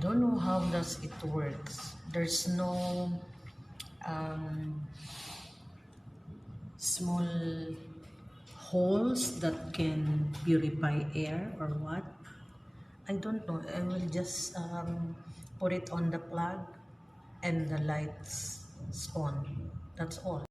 don't know how does it works. There's no small holes that can purify air or what. I don't know. I will just put it on the plug and the lights on. That's all.